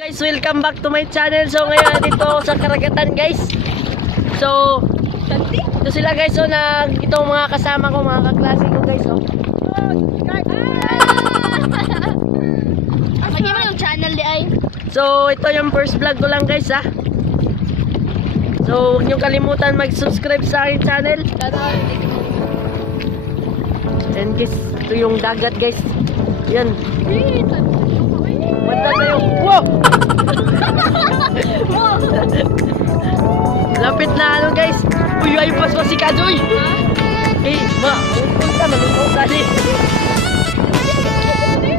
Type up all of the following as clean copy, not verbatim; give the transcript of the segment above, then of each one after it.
Guys, welcome back to my channel. So ngayon dito ako sa karagatan, guys. So ito sila, guys. So itong mga kasama ko, mga kaklase ko, guys. So Magiging yung channel di ay. So ito yung first vlog ko lang, guys, ha. So huwag niyo kalimutan mag-subscribe sa aking channel. And guys, ito yung dagat, guys. Yan. Banda tayo. Wow! Lapit na ano, guys. Uy, ay pas si Kajoy. Eh, punta malungkot tadi.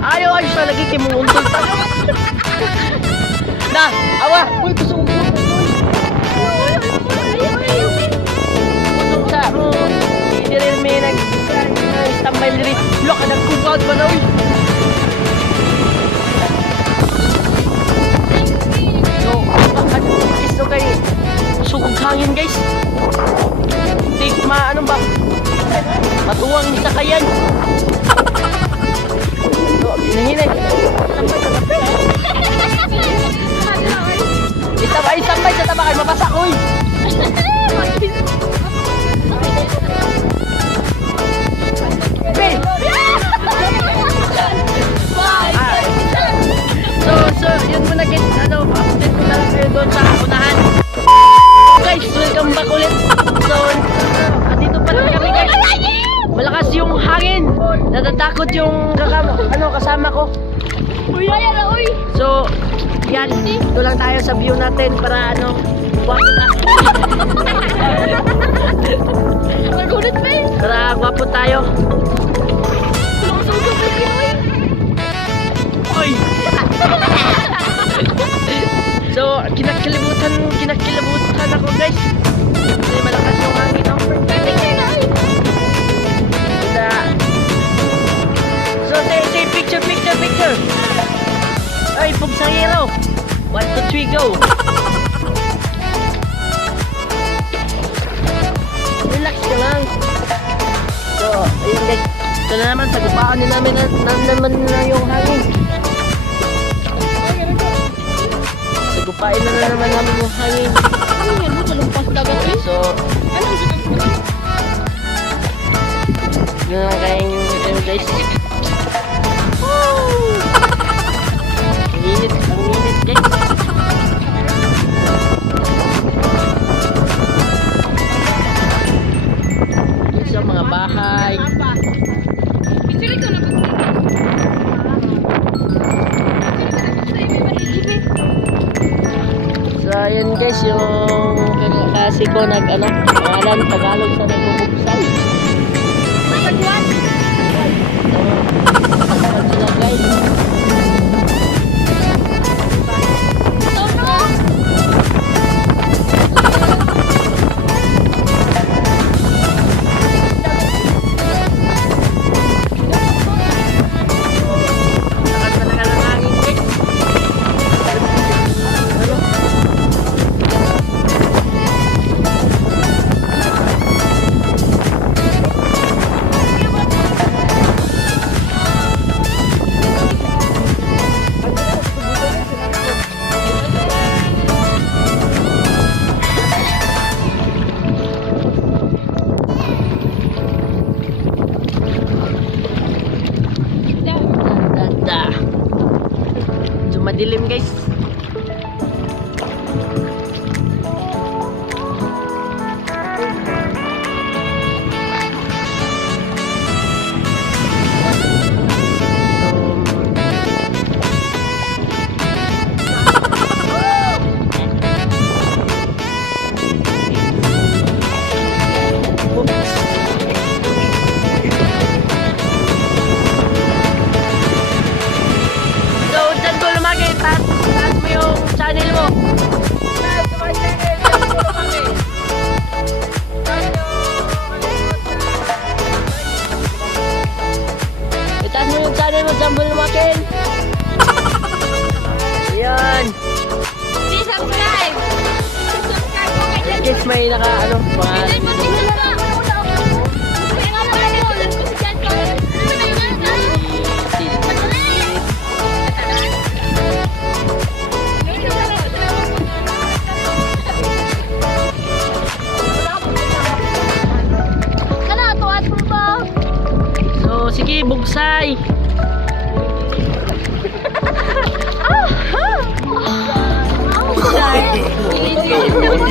Ayaw ay sa lagi kay mong untol ta. Na, awa. Uy, kusog ko. Kusog sa mo. Hindi rin may nag-standby diri. Look, nag-cook out pa na, uy. So kay sugod hangin, guys. Tik ano ba? Matuwang ni sakayan. So, hinahinay. Isambay sa tabakan, mabasa ko, uy. So, yun muna, guys. Update ko na lang kayo doon sa unahan. Guys, welcome back ulit. So, dito pa lang kami, guys. Malakas yung hangin. Natatakot yung kasama ko. Uy, ayan na, uy. So, yan. Dito lang tayo sa view natin para gwapo na. Magulit pa eh. Para gwapo tayo. Lumusog pa yun, uy. Uy! So, kinakilabutan ako, guys. Kasi malakas yung hangin, no? Picture na, uy. So, say picture. Ay, pugsangero. 1, 2, 3, go. Relax ka lang. So, ayun, guys. Ito na naman, sagupaan din namin na yung hangin. Sagupain na naman namin yung hangin. Ano yan mo? Talumpas dagat eh. So, Anong dagat? yun lang kayong guys. Ang init, guys. Yun sa mga bahay. Picture ito na ba? So, ayan, guys, yung kasi ko pangalan Tagalog sa nagbubuksan. Matagwan. Pasok sila, guys. Tono. Lakas talaga ng hangin, guys. Madilim, guys. Taas mo yung channel mo. Itaas mo yung channel mo, Jumbo Lumakin. Ayan. Please subscribe. Subscribe po kayo. Guys, may pangalan.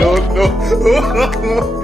no, no.